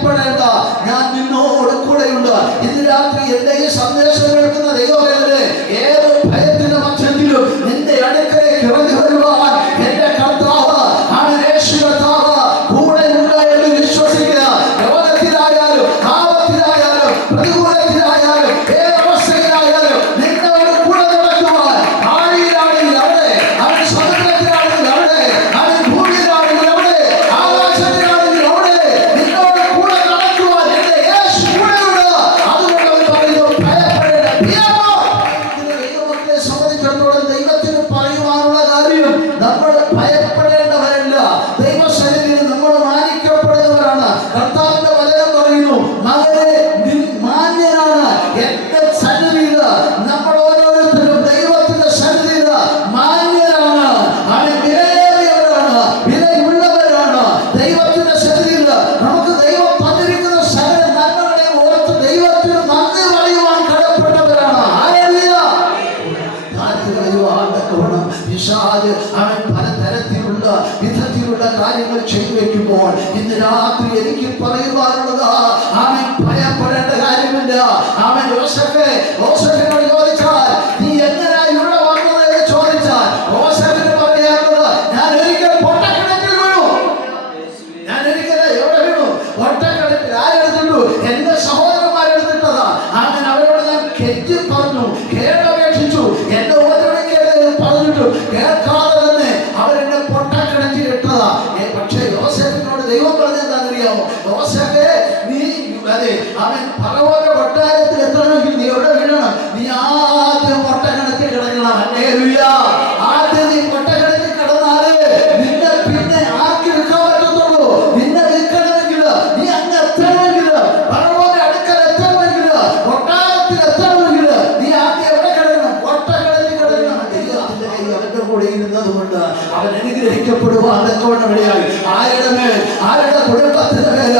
ഭയപ്പെടേണ്ട, ഞാൻ നിന്നോട് കൂടെയുണ്ട്. ഇന്ന് രാത്രി എന്റെ ഈ സന്ദേശം കേൾക്കുന്ന ദൈവമേ, ഏത് ഭയത്തിന്റെ മധ്യത്തിലും നിന്റെ അടുക്കലേക്ക് ഇറങ്ങി വരുവാൻ എന്റെ കർത്താവ് യേശു കർത്താവ് കൂടെയുണ്ട് എന്ന് വിശ്വസിക്കുക. രോഗത്തിലായാലും ആപത്തിലായാലും പ്രതികൂലത്തിലായാലും ഏതവസ്ഥയിലായാലും നിന്നോട് കൂടെ നടക്കുവാൻ, ആഴിയിലാണെങ്കിൽ അവിടെ, അവൻ സമുദ്രത്തിലാണെങ്കിൽ അവിടെ, അവൻ ഭൂമിയിലാണെങ്കിൽ അവിടെ, ആകാശത്തിലാണെങ്കിൽ അവിടെ, നിന്നോട് കൂടെ നടക്കുവാൻ എന്റെ യേശു കൂടെയുണ്ട്. അതുകൊണ്ട് അവൻ പറയുന്നു, ഭയപ്പെടേണ്ട. ദൈവത്തെ സംബന്ധിച്ചിടത്തോളം ദൈവത്തിന് പറയുവാനുള്ള കാര്യം, നമ്മൾ ഭയപ്പെടേണ്ടവരല്ല. ദൈവസന്നിധിയിൽ നമ്മൾ മാനിക്കപ്പെടുന്നവരാണ്. കർത്താവിന്റെ വചനം പറയുന്നു, മകനെ നീ മാന്യനാണ്. എന്റെ സന്നിധിയിൽ നമ്മൾ ഓരോരുത്തരും ദൈവത്തിന്റെ സന്നിധിയിൽ മാന്യരാണ്. അവൻ വിലയേറിയവരാണ്, വിലയുള്ളവരാണ്. ദൈവത്തിന്റെ സന്നിധിയിൽ നമുക്ക് ദൈവം തന്നിരിക്കുന്ന സകല നന്മകളെ ഓർത്ത് ദൈവത്തിന് നന്ദി പറയുവാൻ കടപ്പെട്ടവരാണ്. അവൻ പലതരത്തിലുള്ള വിധത്തിലുള്ള കാര്യങ്ങൾ ചെയ്തു വെക്കുമ്പോൾ ഇന്ന് രാത്രി എനിക്ക് പറയുവാനുള്ളത്, അവൻ ഭയപ്പെടേണ്ട കാര്യമില്ല. അവൻ യോസേഫിനോട് ചോദിച്ചാൽ, നീ എങ്ങനെയാ ഇവിടെ വന്നത് എന്ന് ചോദിച്ചാൽ, യോസേഫിന് പറയാനുള്ളത്, ഞാൻ ഒരിക്കൽ പൊട്ടക്കിണറ്റിൽ വീണു. ഞാൻ ഒരിക്കൽ എവിടെ വീണു? പൊട്ടക്കിണറ്റിൽ. ആരെടുത്തിട്ടു? എന്റെ സഹോദരന്മാരെടുത്തിട്ടതാ. അങ്ങനെ അവരോട് ഞാൻ കെഞ്ചി പറഞ്ഞു, കേടപേക്ഷിച്ചു, എന്റെ പറഞ്ഞിട്ടു കേൾക്കാതെ തന്നെ അവരെന്നെ പൊട്ടക്കിണറ്റിലിട്ടതാ. പക്ഷേ യോസേഫിനോട് ദൈവം പറഞ്ഞെന്താണെന്നറിയാമോ? യോസേഫേ, നീ അവൻ ഫറവോന്റെ കൊട്ടാരത്തിൽ എത്തണമെങ്കിൽ നീ എവിടെ വീഴണം? നീ ആദ്യം പൊട്ടക്കിണറ്റിൽ കിടക്കണം. ഹല്ലേലൂയ. ആദ്യം നീ പൊട്ടക്കിണറ്റിൽ കിടന്നാലേ നിന്നെ പിന്നെ ആർക്ക് വിൽക്കാൻ പറ്റത്തുള്ളൂ. നിന്നെ വിൽക്കണമെങ്കിൽ, നീ അങ്ങ് എത്തണമെങ്കിൽ, ഫറവോന്റെ അടുക്കൽ എത്തണമെങ്കിൽ, കൊട്ടാരത്തിൽ എത്തണമെങ്കിൽ നീ ആദ്യം എവിടെ കിടക്കണം? പൊട്ടക്കിണറ്റിൽ കിടക്കണം. അവന്റെ കൂടെ ഇരുന്നതുകൊണ്ട് അവൻ അനുഗ്രഹിക്കപ്പെടുവാൻ ഇടയായി. ആരുടെ മേൽ? ആരുടെ കുടുംബത്തിന് മേൽ?